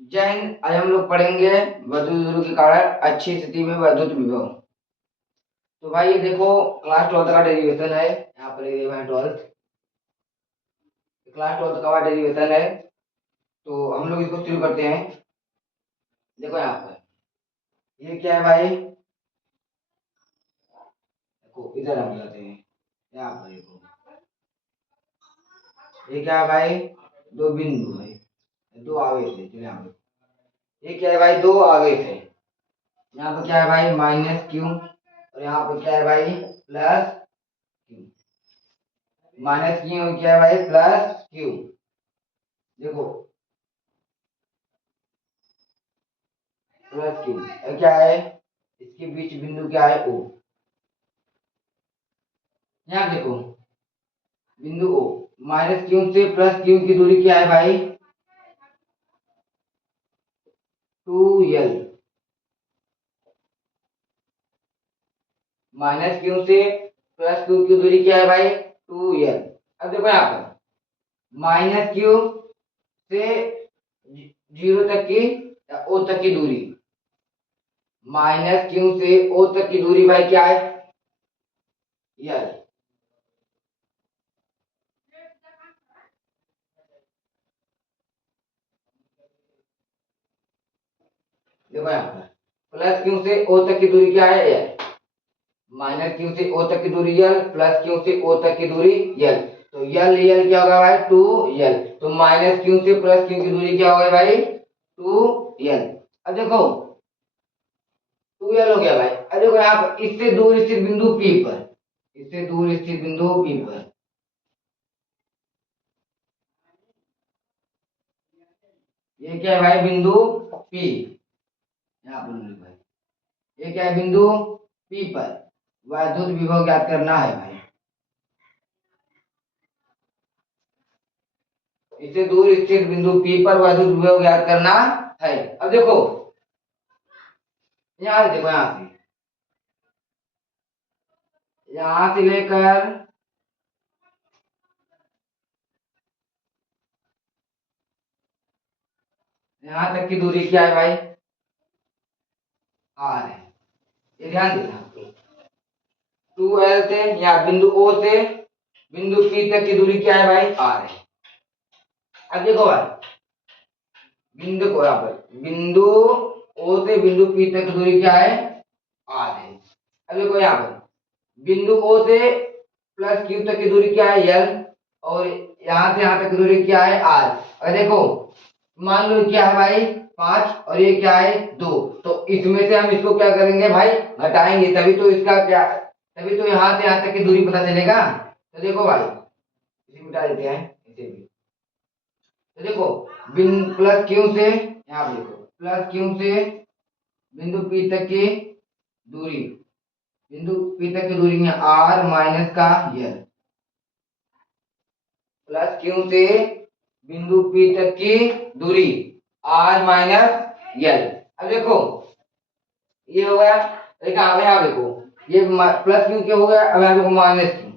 जय हिंद। आज हम लोग पढ़ेंगे वधु के कारण अच्छी स्थिति में वैद्युत विभव। तो भाई ये देखो, क्लास 12 का डेरिवेशन है। यहाँ पर ये है 12, क्लास 12 का डेरिवेशन है। तो हम लोग इसको शुरू करते हैं। देखो यहाँ पर ये क्या है भाई, देखो इधर हम जाते हैं। यहाँ पर देखो ये क्या है भाई, दो बिंदु है, दो आवेश है। चलिए यहाँ पे ये क्या है भाई, दो आवेश है। यहाँ पर क्या है भाई, माइनस क्यू, और यहाँ पर क्या है भाई, प्लस क्यू। माइनस क्यू क्या है भाई, प्लस क्यू। देखो प्लस क्यू क्या है, इसके बीच बिंदु क्या है, ओ। यहाँ देखो बिंदु ओ, माइनस क्यू से प्लस क्यू की दूरी क्या है भाई, 2l। माइनस क्यू से प्लस क्यू की दूरी क्या है भाई, 2l। अब देखो यहाँ पर माइनस क्यू से जीरो तक की या ओ तक की दूरी, माइनस क्यू से ओ तक की दूरी भाई क्या है, यल। देखो यहाँ पर प्लस क्यू से ओ तक की दूरी क्या है, यल। माइनस क्यू से ओ तक की दूरी यल, प्लस क्यू से ओ तक की दूरी यल। तो यल यल क्या होगा भाई, 2l। तो माइनस क्यू से प्लस क्यू की दूरी क्या होगा भाई, 2l। अब देखो 2l हो गया भाई। अब देखो यहाँ पर इससे दूर स्थित बिंदु P पर, इससे दूर स्थित बिंदु P पर ये क्या है भाई, बिंदु P। यहाँ पर भाई ये क्या है, बिंदु P पर वैद्युत विभव ज्ञात करना है भाई। इससे दूर स्थित बिंदु P पर वैद्युत विभव ज्ञात करना है। अब देखो यहाँ से, देखो यहाँ से लेकर यहाँ तक की दूरी क्या है भाई, r है। ये ध्यान देना। 2l से या बिंदु O से बिंदु P तक की दूरी क्या है भाई, r है। अब देखो भाई बिंदु को, यहाँ पर बिंदु O से बिंदु P तक की दूरी क्या है, r है। अब देखो यहाँ पर बिंदु O से प्लस Q तक की दूरी क्या है, l, और यहाँ से यहाँ तक की दूरी क्या है, r। और देखो मान लो क्या है भाई 5 और ये क्या है 2, तो इसमें से हम इसको क्या करेंगे भाई, घटाएंगे, तभी तो इसका क्या, तभी तो यहाँ से यहाँ तक की दूरी पता चलेगा। तो देखो भाई इसे मिटा देते हैं, इसे भी। तो देखो बिन प्लस क्यू से, यहाँ पे देखो प्लस क्यू से बिंदु P तक की दूरी, बिंदु P तक की दूरी में r माइनस का यल, प्लस क्यू से बिंदु P तक की दूरी r माइनस यल। अब देखो ये हो गया, देखो अब यहाँ देखो ये प्लस क्यू क्या हो गया, अब यहाँ देखो माइनस क्यू।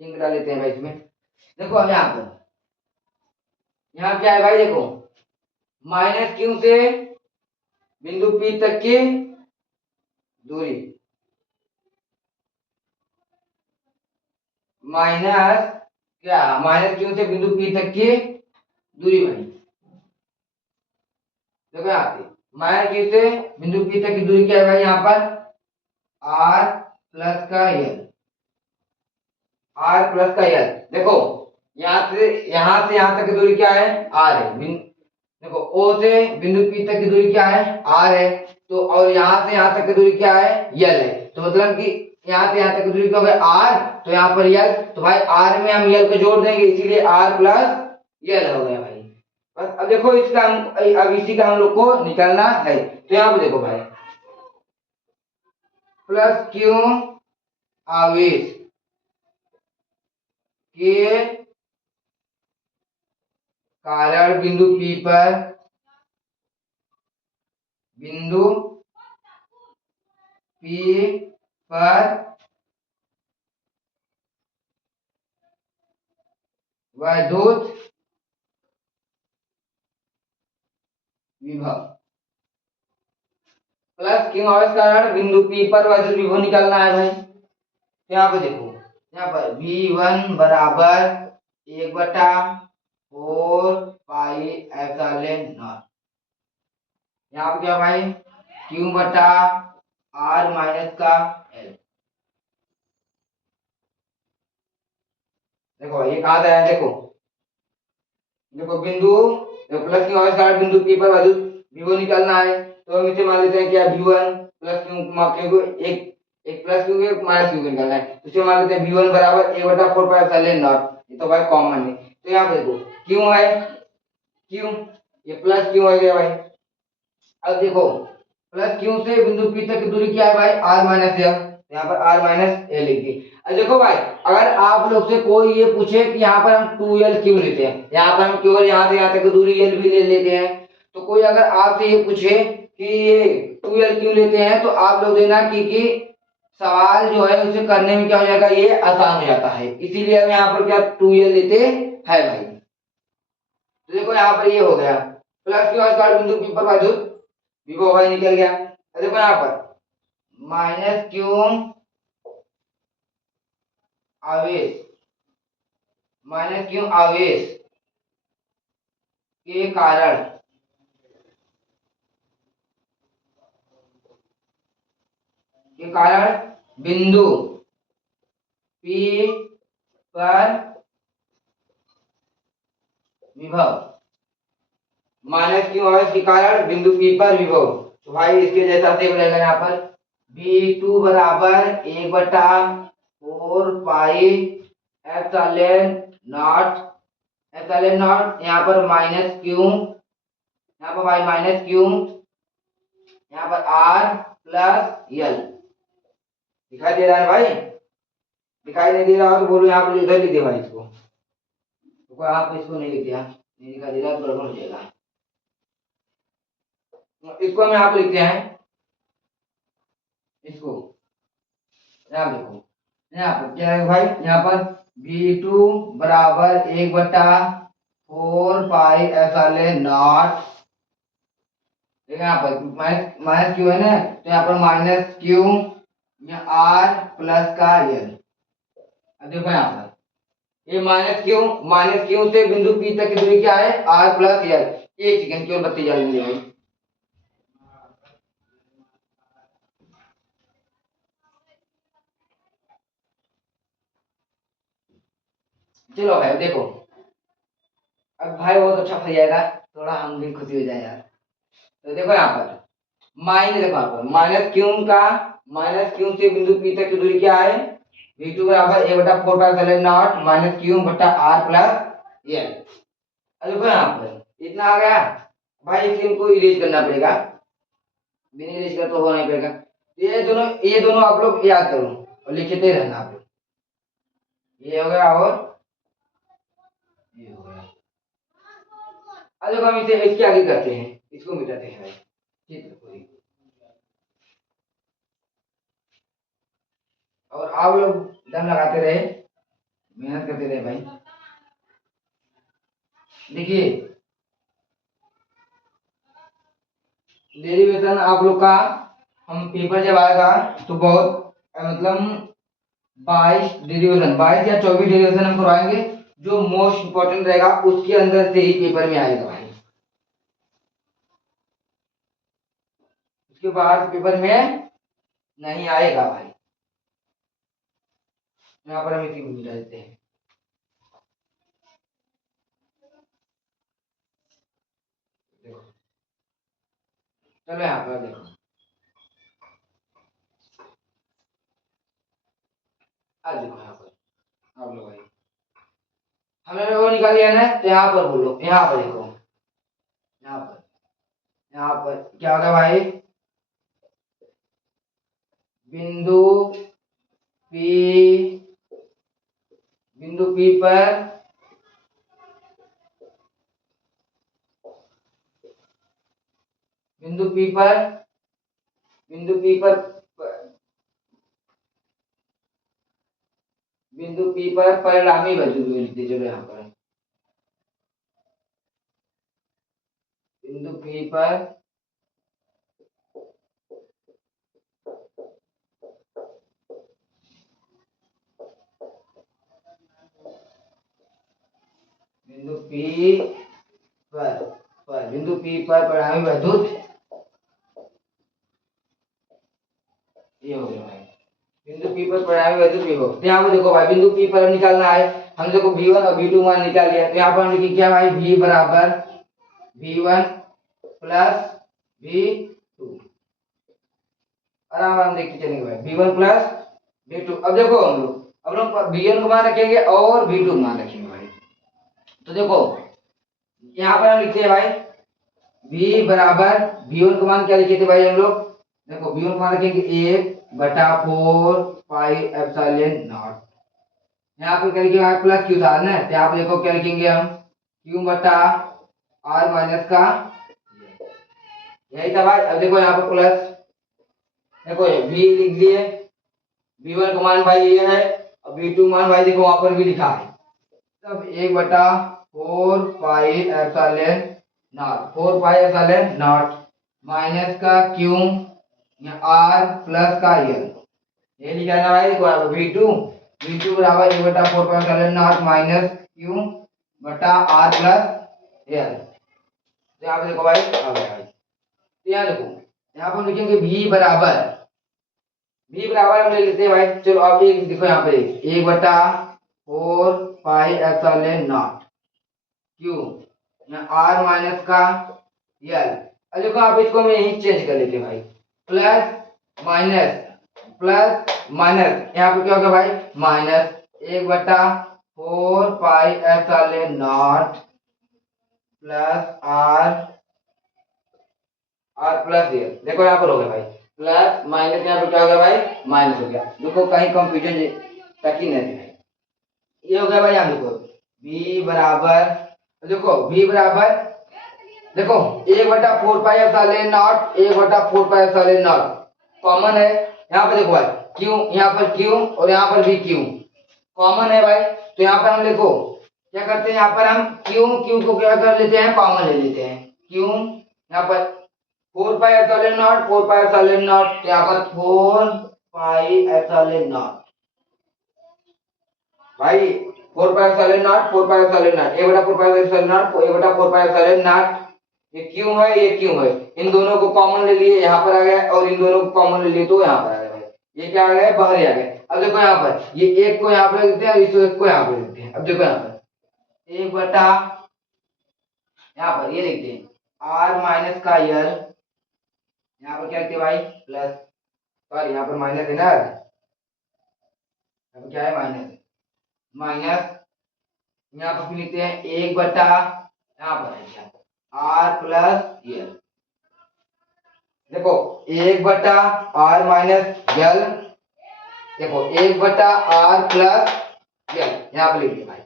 चिन्ह करा लेते हैं भाई इसमें। देखो अब यहाँ पर यहाँ क्या है भाई, देखो माइनस क्यू से बिंदु P तक की दूरी, माइनस क्या, माइनस क्यू से बिंदु P तक की दूरी भाई। देखो यहाँ पे माइनस क्यू से बिंदु P तक की दूरी क्या है भाई, यहाँ पर r प्लस का यल, r प्लस का यल। देखो यहाँ से यहाँ तक की दूरी क्या है, r है। देखो O से बिंदु P तक की दूरी क्या है, r है। तो और यहाँ से यहाँ तक की दूरी क्या है, यल है। तो मतलब कि यहाँ से यहाँ तक की दूरी क्या होगा, r, तो यहाँ पर यल, तो भाई r में हम यल को जोड़ देंगे, इसीलिए r प्लस यल हो गया भाई। बस अब देखो इसका हम, अब इसी का हम लोग को निकालना है। तो यहाँ पे देखो भाई प्लस क्यू आवेश के कारण बिंदु P पर, बिंदु P पर वैद्युत विभव प्लस क्यू आवेश कारण बिंदु P पर वैद्युत विभव निकालना है भाई। यहाँ पे देखो, यहाँ पर V1 बराबर 1/4 पाई एप्सिलॉन नॉट। यहाँ पे क्या भाई, Q बटा R माइनस का L। देखो ये कहाँ है, देखो देखो बिंदु, प्लस क्यू आवेश कारण बिंदु P पर वैद्युत विभव निकालना है, तो हम इसे मान लेते हैं क्या V1 प्लस क्यू एक एक प्लस क्यू के माइनस क्यू निकालना है, तो इसे मान लेते हैं V1 बराबर 1/4 पाई एप्सिलॉन नॉट। ये तो भाई कॉमन है, तो यहाँ पे देखो क्यू है, क्यू ये प्लस क्यू हो गया भाई। अब देखो प्लस क्यू से बिंदु P तक की दूरी क्या है भाई, R माइनस L। यहाँ पर R माइनस L लिख दी। अब देखो भाई, अगर आप लोग से कोई ये पूछे कि यहाँ पर हम 2L क्यों लेते हैं, यहाँ पर हम केवल यहाँ से यहाँ तक की दूरी L भी ले लेते हैं, तो कोई अगर आपसे ये पूछे कि ये 2L क्यों लेते हैं, तो आप लोग देना कि सवाल जो है उसे करने में क्या हो जाएगा, ये आसान हो जाता है, इसीलिए हम यहाँ पर क्या 2L लेते हैं भाई। तो देखो यहाँ पर ये हो गया, प्लस क्यू आवेश बिंदु P पर वैद्युत विभव भाई निकल गया। देखो यहाँ पर माइनस क्यू आवेश, माइनस क्यू आवेश के कारण बिंदु P पर विभव, माइनस क्यू आवेश के कारण बिंदु P पर विभव, तो भाई इसके जैसा सेम रहेगा यहाँ पर V2 बराबर 1/4 पाई एप्सिलॉन नॉट, यहाँ पर माइनस क्यू, यहाँ पर भाई माइनस क्यू, यहाँ पर R प्लस L। दिखाई दे रहा है भाई, दिखाई नहीं दे रहा हो तो बोलो यहाँ पर इधर लिख दे भाई इसको, तो आप इसको नहीं लिख दिया, नहीं दिखाई दे रहा तो गड़बड़ हो जाएगा। इसको हम यहाँ पर लिखते हैं, इसको यहाँ देखो, यहाँ पर क्या है भाई, यहाँ पर V2 बराबर 1/4 पाई एप्सिलॉन नॉट, यहाँ पर माइनस क्यू है ना, तो यहाँ पर माइनस क्यू R प्लस का L। अब देखो यहाँ पर ये माइनस क्यू से बिंदु P तक की दूरी क्या है, R प्लस L। एक सेकंड केवल बत्ती जल रही है भाई। चलो भाई देखो, अब भाई बहुत अच्छा फल जाएगा, थोड़ा हम भी खुशी हो जाए यार। तो देखो यहाँ पर माइनस, देखो यहाँ पर माइनस क्यू से बिंदु P तक की दूरी क्या है, V2 बराबर 1/4 pi epsilon not minus Q बटा R प्लस L। अब देखो यहाँ पर इतना आ गया भाई, इसको इनको इरेज करना पड़ेगा, बिना इरेज कर तो हो नहीं पड़ेगा। ये दोनों आप लोग याद करो और लिखते रहना आप लोग। ये हो गया और ये हो गया। अब देखो हम इसे इसके आगे करते हैं, इसको मिटाते हैं भाई, चित्र पूरी। और आप लोग दम लगाते रहे, मेहनत करते रहे भाई। देखिए डेरिवेशन आप लोग का, हम पेपर जब आएगा तो बहुत मतलब 22 या 24 डेरिवेशन हम करवाएंगे, जो मोस्ट इंपॉर्टेंट रहेगा उसके अंदर से ही पेपर में आएगा भाई, उसके बाहर पेपर में नहीं आएगा भाई। यहाँ पर हम इसी को मिटा देते हैं। देखो चलो यहाँ पर देखो, आज देखो यहाँ पर आप लोग भाई, हमने वो निकाल लिया ना, तो यहाँ पर बोलो, यहाँ पर देखो, यहाँ पर क्या होगा भाई, बिंदु P, बिंदु P पर बिंदु P पर बिंदु P पर परिणामी बिंदु लिखते चलो यहाँ पर बिंदु P पर बिंदु P बिंदु P पर परिणामी विद्युत ये हो गया भाई बिंदु P पर परिणामी विद्युत विभव। तो यहाँ पर देखो भाई बिंदु P पर निकालना है हम देखो V1 और V2 मान निकाल लिया। तो यहाँ पर हम लिखेंगे क्या भाई V बराबर V1 प्लस V2 आराम देखते चलेंगे भाई V1 प्लस V2। अब देखो हम लोग V1 को मान रखेंगे और V2 मान रखेंगे भाई। तो देखो यहाँ पर हम लिखते हैं भाई V बराबर V1 का मान क्या लिखे थे भाई हम लोग देखो V1 का मान रखेंगे 1/4 पाई एप्सिलॉन नॉट। यहाँ पर क्या लिखेंगे भाई प्लस क्यू था ना तो यहाँ पर देखो क्या लिखेंगे हम Q बटा R माइनस का यही था भाई। अब देखो यहाँ पर प्लस देखो V लिख दिए V1 का मान भाई ये है और V2 मान भाई देखो वहां पर भी लिखा है तब 1/4 pi epsilon not 4 pi epsilon not minus का Q R प्लस का L ये लिखा है ना भाई देखो V2 बराबर 1/4 pi epsilon not minus Q बटा R प्लस L। तो यहाँ पे देखो भाई आ गया भाई। तो यहाँ देखो यहाँ पर हम लिखेंगे V बराबर हम ले लेते हैं भाई। चलो अब एक देखो यहाँ पे 1/4 पाई एप्सिलॉन नॉट Q यहाँ R माइनस का L। अब देखो आप इसको हम यही चेंज कर लेते हैं भाई प्लस माइनस यहाँ पे क्या होगा भाई minus 1/4 pi epsilon not plus R plus L। देखो यहाँ पर हो गया भाई प्लस माइनस यहाँ पे क्या हो गया भाई माइनस हो गया। देखो कहीं कंफ्यूजन तक ही नहीं है ये हो गया भाई। यहाँ देखो V बराबर देखो 1/4 pi epsilon not 1/4 pi epsilon not common है। यहाँ पे देखो भाई Q यहाँ पर Q और यहाँ पर भी Q कॉमन है भाई। तो यहाँ पर हम देखो क्या करते हैं यहाँ पर हम Q को क्या कर लेते हैं कॉमन ले लेते हैं Q यहाँ पर 4 पाई एप्सिलॉन नॉट यहाँ पर 4 पाई एप्सिलॉन नॉट भाई 4 pi epsilon not 1/4 pi epsilon not 1/4 pi epsilon not ये क्यों है इन दोनों को कॉमन ले लिए यहाँ पर आ गया और इन दोनों को कॉमन ले लिए तो यहाँ पर आ गया भाई। ये क्या आ गया बाहर आ गया। अब देखो यहाँ पर ये एक को यहाँ पर लिखते हैं और इस एक को यहाँ पर लिखते हैं। अब देखो यहाँ पर 1 बटा यहाँ पर ये लिखते हैं R माइनस का L यहाँ पर क्या लिखते हैं भाई प्लस सॉरी यहाँ पर माइनस है ना यहाँ पर क्या है माइनस यहाँ पर लिखते हैं 1 बटा यहाँ पर है क्या R प्लस L। देखो 1/R माइनस L देखो 1/R प्लस L यहाँ पर लिख दिया भाई।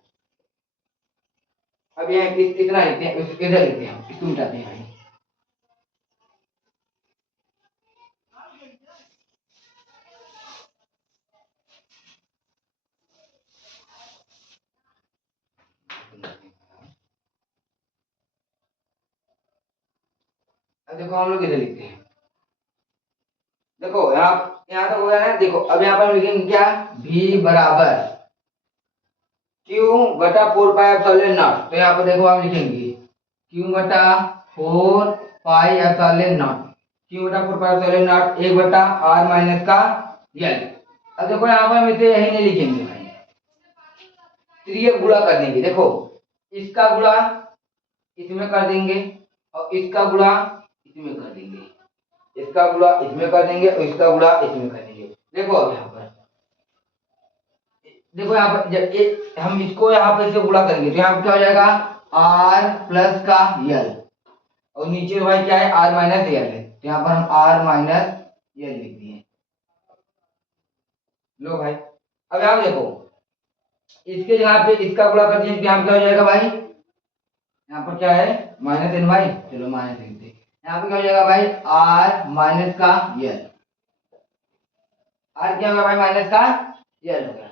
अब यहाँ इतना लिखते हैं इधर लिखते हैं इसको मिटाते हैं भाई। अब देखो हम लोग इधर लिखते हैं देखो यहाँ तक हो गया ना। देखो अब यहाँ पर हम लिखेंगे क्या V बराबर Q बटा 4 पाई एप्सिलॉन नॉट। तो यहाँ पर देखो हम लिखेंगे Q बटा 4 पाई एप्सिलॉन नॉट Q बटा 4 pi epsilon not 1/R minus का L। अब देखो यहाँ पर हम इसे यही नहीं लिखेंगे भाई त्रिय गुणा कर देंगे। देखो इसका गुणा इसमें कर देंगे और इसका गुणा इसमें कर देंगे इसका गुणा इसमें कर देंगे और इसका गुणा इसमें कर देंगे। देखो अब यहाँ पर देखो यहाँ पर जब हम इसको यहाँ पर से गुणा करेंगे तो यहाँ पर क्या हो जाएगा R प्लस का L और नीचे भाई क्या है R माइनस L है तो यहाँ पर हम R माइनस L लिख दिए। लो भाई अब यहाँ देखो इसके जगह पे इसका गुणा कर दिए यहाँ क्या हो जाएगा भाई यहाँ पर क्या है माइनस एन भाई चलो माइनस लिख दे। यहाँ पे क्या हो जाएगा भाई R माइनस का L R क्या होगा भाई माइनस का L होगा।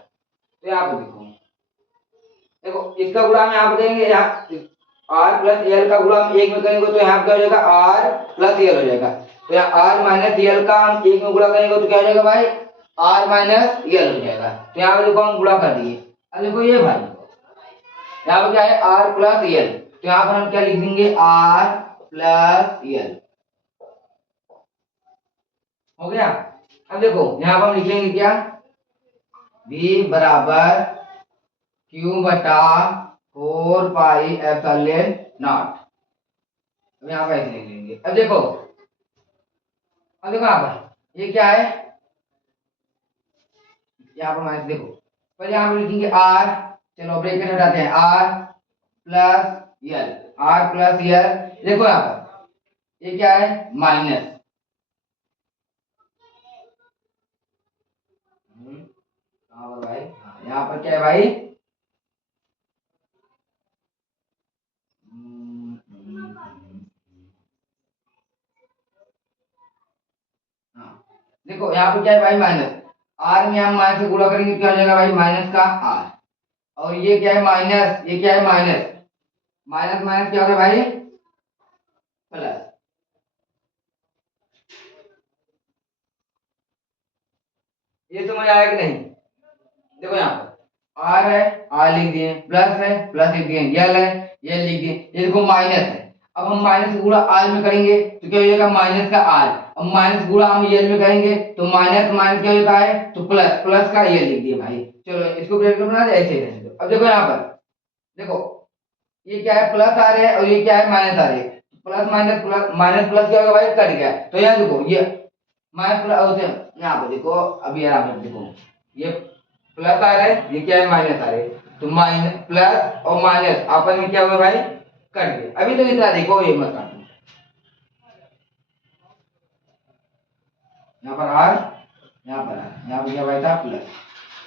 तो यहाँ पे देखो, देखो इसका गुणा हम यहाँ पे करेंगे, यहाँ आर प्लस एल का गुणा हम एक में करेंगे तो यहाँ पे क्या हो जाएगा, आर प्लस एल हो जाएगा। तो यहाँ आर माइनस एल का हम एक में गुणा करेंगे तो क्या हो जाएगा भाई, आर माइनस एल हो जाएगा। तो यहाँ पे देखो हम गुणा कर दिए। अब देखो ये भाई यहाँ पे क्या है, आर प्लस एल, तो यहाँ पर हम क्या लिख देंगे, आर प्लस एल हो गया। अब देखो यहाँ पर हम लिखेंगे क्या, v बराबर क्यू बटा 4 पाई एप्सिलॉन नॉट। अब यहाँ पर ऐसे लिख लेंगे। अब देखो यहाँ पर ये क्या है, यहाँ पर माइनस, देखो पहले यहाँ पर लिखेंगे आर, चलो ब्रैकेट हटाते हैं, R plus L, R plus L. देखो यहाँ पर ये क्या है, माइनस, भाई यहाँ पर क्या है भाई, देखो यहाँ पे क्या है भाई, माइनस, आर में हम माइनस से गुणा करेंगे क्या हो जाएगा भाई, माइनस का आर। और ये क्या है माइनस, ये क्या है माइनस, माइनस माइनस क्या हो गया भाई, प्लस। ये समझ आया कि नहीं। देखो यहाँ पर आर है, आर लिख दिए, प्लस है, प्लस लिख दिए, यल है, यल लिख दिए, ये देखो माइनस है। अब हम माइनस गुणा आर में करेंगे तो क्या हो जाएगा, माइनस का आर। अब माइनस गुणा हम यल में करेंगे तो माइनस माइनस क्या होता है, तो प्लस, प्लस का यल लिख दिए भाई। चलो इसको ब्रैकेट बना दे, ऐसे ही रहने दो। अब देखो यहाँ पर, देखो ये क्या है, प्लस आ रहे हैं और ये क्या है, माइनस आ रहे हैं। Plus minus plus, minus plus क्या होगा भाई, कट गया। तो यहाँ देखो ये माइनस प्लस, यहाँ पे देखो अभी आराम से देखो, ये प्लस आ रहा है, ये क्या है, माइनस आ रहे हैं। तो माइनस प्लस और माइनस आपस में क्या हुआ भाई, कट गए। अभी तो इतना देखो, ये मत काटो, यहाँ पर आर, यहाँ पर आर, यहाँ पर क्या भाई था, प्लस।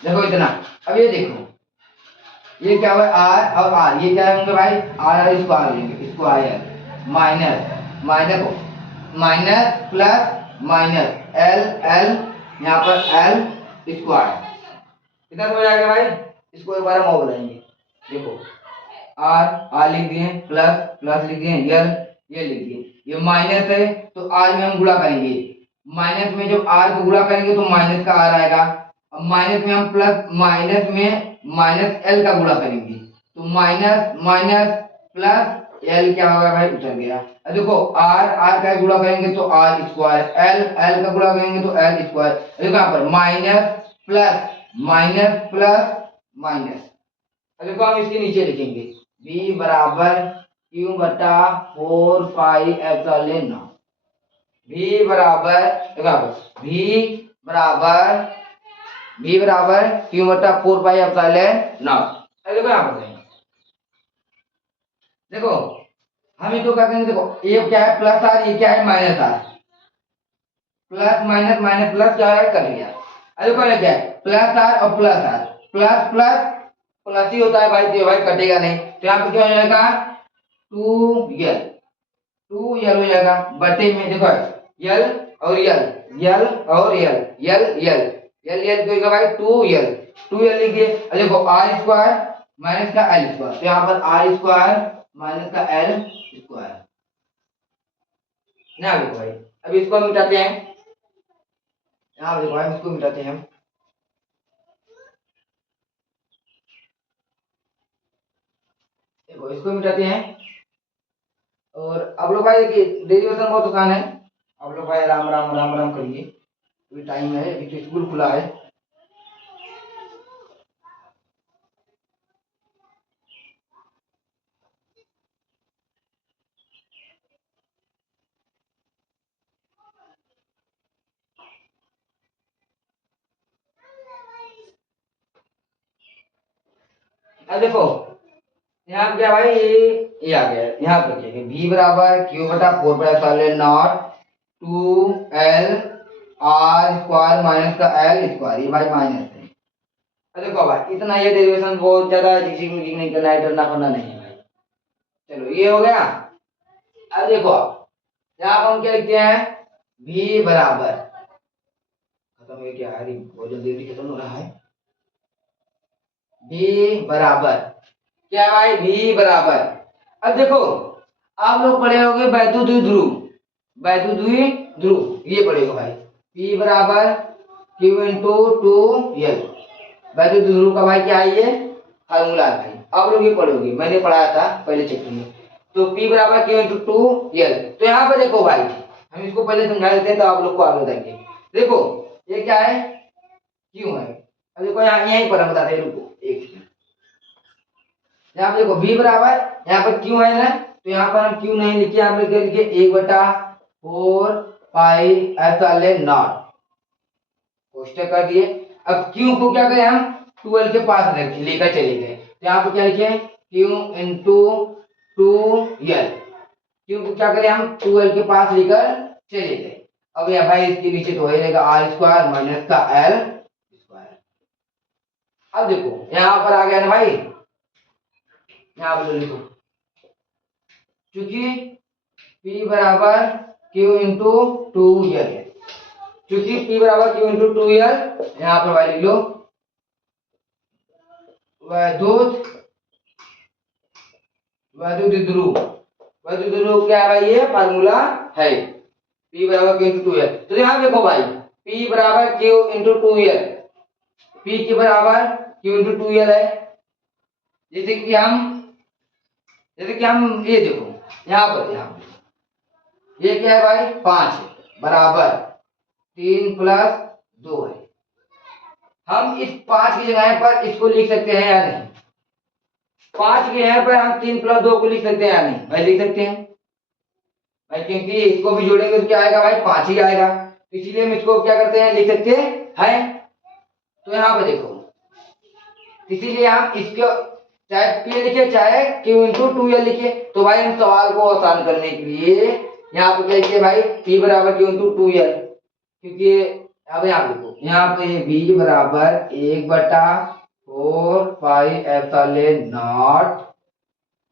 देखो इतना। अब ये देखो ये क्या हुआ, आर और आर, ये क्या होंगे भाई, आर इसको आर लेंगे, इसको R, minus minus minus plus minus, L L, यहाँ पर एल स्क्वायर। कितना समझ आ गया भाई, इसको एक बार हम और बनाएंगे। देखो आर, आर लिख दिए, प्लस प्लस लिख दिए, यल ये लिख दिए, ये माइनस है तो आर में हम गुणा करेंगे, माइनस में जब आर को गुणा करेंगे तो माइनस का आर आएगा। अब माइनस में हम प्लस, माइनस में माइनस एल का गुणा करेंगे तो माइनस माइनस प्लस एल क्या होगा भाई, उतर गया। अब देखो आर, आर का गुणा करेंगे तो आर स्क्वायर, एल एल का गुणा करेंगे तो एल स्क्वायर। देखो यहाँ पर minus plus minus plus minus. अब देखो हम इसके नीचे लिखेंगे v बराबर क्यू बटा 4 पाई एप्सिलॉन नॉट। v बराबर, देखो v बराबर, v बराबर क्यू बटा 4 पाई एप्सिलॉन नॉट। देखो यहाँ पर देखो हम इसको क्या करेंगे, देखो ये क्या है, प्लस आर, ये क्या है, minus R. Plus minus minus plus क्या है, कर लिया। अब देखो क्या है, प्लस आर और plus R, plus plus plus ही होता है भाई, तो भाई कटेगा नहीं। तो यहाँ पे क्या हो जाएगा, 2 यल, 2 यल हो जाएगा बटे में, देखो यल और यल, यल और यल, यल यल यल यल तो भाई 2 यल, 2 यल लिखिए। और देखो आर स्क्वायर माइनस का एल स्क्वायर, तो यहाँ पर आर स्क्वायर माइनस का एल स्क्वायर ना। देखो भाई अभी इसको हम मिटाते हैं, यहाँ देखो भाई इसको मिटाते हैं हम। देखो इसको मिटाते हैं। और आप लोग भाई देखिए डेरिवेशन बहुत आसान है, आप लोग भाई राम राम राम राम करिए, अभी टाइम है, अभी तो स्कूल खुला है। अब देखो यहाँ पे क्या भाई, ये आ गया, यहाँ पर क्या है, v बराबर क्यू बटा 4 pi epsilon not 2l r square minus का l स्क्वायर, ये भाई माइनस है। अब देखो भाई इतना, ये डेरिवेशन बहुत ज्यादा झिकझिक मिकझिक नहीं करना है, डरना फरना नहीं है भाई। चलो ये हो गया। अब देखो यहाँ पर हम क्या लिखते हैं, v बराबर, खत्म हो गया, बहुत जल्दी खत्म हो रहा है। भी बराबर क्या है भाई, भी बराबर। अब देखो आप लोग पढ़े होंगे वैद्युत ध्रुव, वैद्युत ध्रुव ये पढ़ेगा भाई, P बराबर Q इंटू टू एल। वैद्युत ध्रुव का भाई क्या है ये फार्मूला है भाई, आप लोग ये पढ़ोगे, मैंने पढ़ाया था पहले चैप्टर में। तो P बराबर Q इंटू टू एल। तो यहाँ पे देखो भाई, हम इसको पहले समझा देते हैं तो आप लोग को आगे बताएंगे। देखो ये क्या है, Q है। अब देखो यहाँ यहीं पर हम बताते हैं, रुको एक सेकंड। यहाँ पे देखो V बराबर, यहाँ पर Q है ना, तो यहाँ पर हम Q नहीं लिखे, यहाँ पे लिखे 1/4 पाई एप्सिलॉन नॉट, कोष्टक कर दिए। अब Q को क्या करें हम 12 के पास लेकर चले गए, तो यहाँ पे क्या लिखे Q into two L. Q को क्या करें हम 12 के पास लेकर चले गए। अब यहाँ भाई इसके नीचे तो हो जाएगा आर स्क्वायर माइनस का एल स्क्वायर। अब देखो यहाँ पर आ गया ना भाई, यहाँ पर लिखो क्योंकि P बराबर Q इंटू टू एल है, क्योंकि P बराबर Q इंटू टू एल, यहाँ पर भाई लिख लो वैद्युत ध्रुव। वैद्युत ध्रुव क्या है भाई, ये फार्मूला है P बराबर Q इंटू टू एल। तो यहाँ देखो भाई P बराबर Q into two L, P के बराबर Q इंटू टू एल है। जैसे कि हम ये देखो यहाँ पर ये क्या है भाई 5 बराबर 3 प्लस 2 है। हम इस 5 की जगह पर इसको लिख सकते हैं या नहीं, 5 के यहाँ पर हम 3 प्लस 2 को लिख सकते हैं या नहीं भाई, लिख सकते हैं भाई, क्योंकि इसको भी जोड़ेंगे तो क्या आएगा भाई 5 ही आएगा, इसलिए हम इसको क्या करते हैं लिख सकते हैं। तो यहाँ पे देखो, इसीलिए हम इसको चाहे P लिखे चाहे Q इंटू टू एल लिखे। तो भाई हम सवाल को आसान करने के लिए यहाँ पे क्या लिखे भाई P बराबर Q इंटू टू एल, क्योंकि अब यहाँ देखो यहाँ पे V बराबर 1/4 पाई एप्सिलॉन नॉट,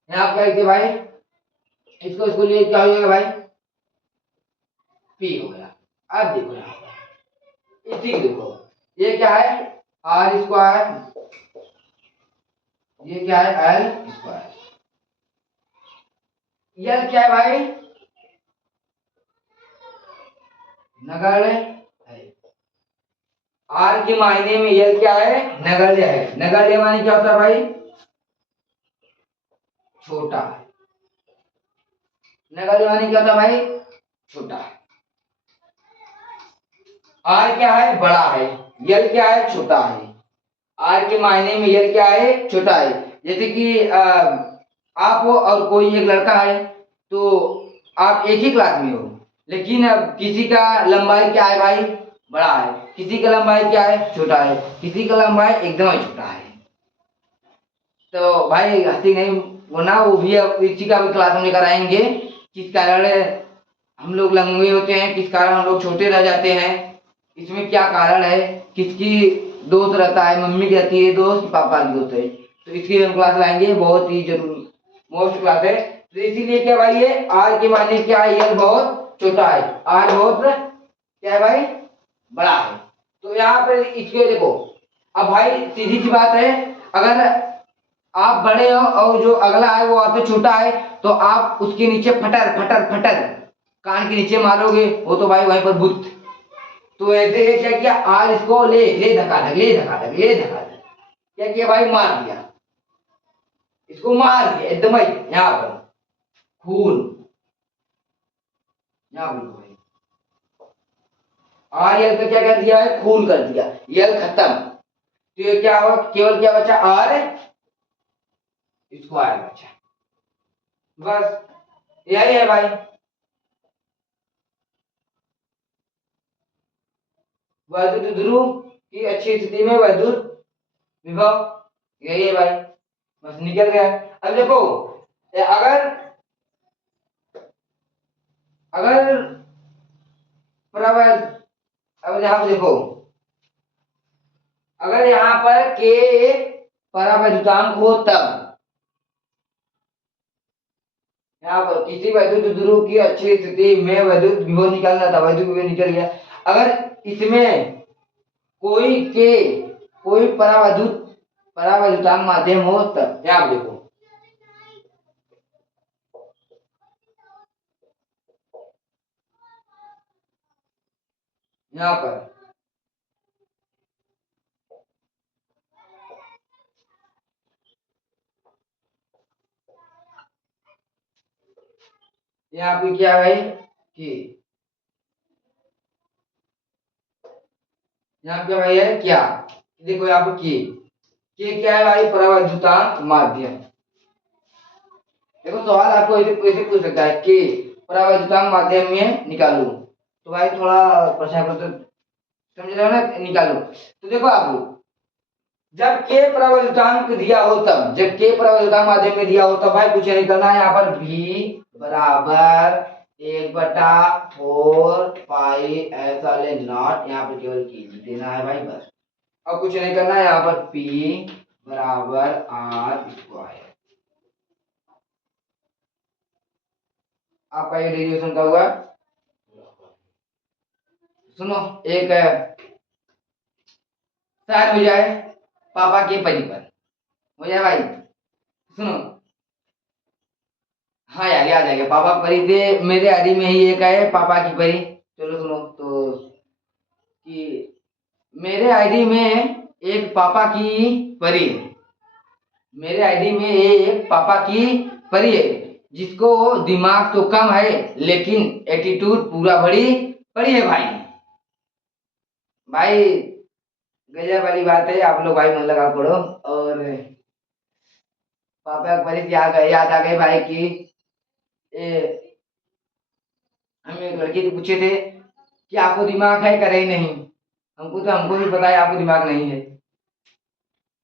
यहाँ पे क्या लिखे भाई इसको लिए क्या हो जाएगा भाई P हो गया। अब देखो यहाँ पर ठीक देखो ये क्या है आर स्क्वायर, ये क्या है एल स्क्वायर, एल क्या है भाई नगण्य है। आर के मायने में एल क्या है नगण्य है। नगण्य माने क्या होता है भाई छोटा है। नगण्य माने क्या होता है भाई छोटा है। आर क्या है बड़ा है, एल क्या है छोटा है। आर के मायने में एल क्या है छोटा है। जैसे कि आप हो और कोई एक लड़का है, तो आप एक ही क्लास में हो, लेकिन अब किसी का लंबाई क्या है भाई बड़ा है, किसी का लंबाई क्या है छोटा है, किसी का लंबाई एकदम ही छोटा है। तो भाई हंसी नहीं होना, वो भी अब इसी का भी क्लास में लेकर आएंगे, किस कारण हम लोग लंबे होते हैं, किस कारण हम लोग छोटे रह जाते हैं, इसमें क्या कारण है, किसकी दोस्त रहता है, मम्मी की रहती है दोस्त, पापा की दोस्त है। तो इसकी हम क्लास लाएंगे, बहुत ही जरूरी मोस्ट क्लास है। तो इसीलिए क्या भाई ये आर के माने क्या है एल बहुत छोटा है, आर बहुत क्या है भाई बड़ा है। तो यहाँ पर इसके देखो अब भाई सीधी सी बात है, अगर आप बड़े हो और जो अगला है वो आपसे छोटा है, तो आप उसके नीचे फटर फटर फटर कान के नीचे मारोगे, वो तो भाई वहीं पर बुत। तो ऐसे क्या किया आर इसको ले ले धका धक ले धका धक ले धका धक, क्या किया भाई मार दिया, इसको मार दिया एकदम ही यहाँ पर खून, यहाँ पर भाई आर यल का क्या कर दिया है खून कर दिया, यल खत्म। तो ये क्या हुआ केवल क्या बचा आर स्क्वायर बचा, बस यही है भाई। वैद्युत ध्रुव की अच्छी स्थिति में वैद्युत विभव यही है भाई, बस निकल गया। अब देखो अगर अगर अब यहाँ देखो अगर यहाँ पर के परावैद्युतांक हो, तब यहाँ पर किसी वैद्युत ध्रुव की अच्छी स्थिति में वैद्युत विभव निकालना था, वैद्युत विभव निकल गया। अगर इसमें कोई परावैद्युत परावैद्युतांक माध्यम हो तब। यहाँ आप देखो, यहाँ पर यहाँ पे क्या है भाई कि यहाँ पे भाई है क्या, देखो यहाँ पे के क्या है भाई, परावैद्युतांक माध्यम। देखो सवाल आपको ऐसे ऐसे पूछ सकता है कि परावैद्युतांक माध्यम में निकालो, तो भाई थोड़ा प्रश्न पत्र समझ रहे हो ना, निकालो। तो देखो आप, जब के परावैद्युतांक दिया हो तब, जब के परावैद्युतांक माध्यम में दिया हो तब भाई कुछ नहीं करना है। यहाँ पर v बराबर 1/4 पाई एप्सिलॉन नॉट, यहाँ पे केवल के लिख देना है भाई, बस। अब कुछ नहीं करना है। यहाँ पर p बराबर r स्क्वायर, आपका ये डेरिवेशन का हुआ। सुनो, एक शायद हो जाए पापा के परिपर, हो जाए भाई। सुनो, हाँ यार याद आ गया, पापा परी थे मेरे आदि में ही एक है पापा की परी। चलो सुनो तो, कि मेरे आईडी में एक पापा की परी है, मेरे आईडी में एक पापा की परी है, जिसको दिमाग तो कम है लेकिन एटीट्यूड पूरा बड़ी बड़ी है भाई। भाई गजब वाली बात है, आप लोग भाई मन लगा पढ़ो। और पापा की परी से याद आ गई भाई की हम एक लड़के से पूछे थे कि आपको दिमाग है करे ही नहीं, हमको भी पता है आपको दिमाग नहीं है।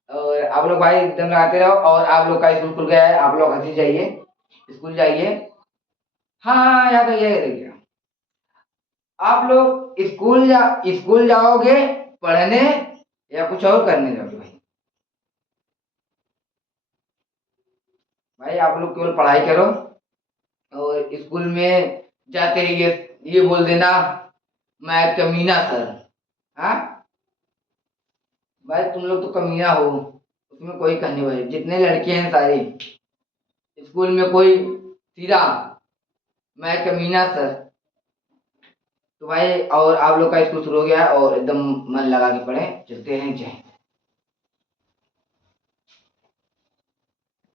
और आप लोग भाई एकदम लगाते रहो, और आप लोग का स्कूल खुल गया है, आप लोग हंसी जाइए, स्कूल जाइए। हाँ हाँ याद आ गया याद आ गया। आप लोग स्कूल जाओगे पढ़ने या कुछ और करने जाओगे भाई? भाई आप लोग केवल पढ़ाई करो, और स्कूल में जाते ही ये बोल देना, मैं कमीना सर। हाँ भाई तुम लोग तो कमीना हो, उसमें कोई कहने वाली, जितने लड़के हैं सारे स्कूल में कोई सीधा मैं कमीना सर। तो भाई और आप लोग का स्कूल शुरू हो गया, और एकदम मन लगा के पढ़े, चलते हैं, जय।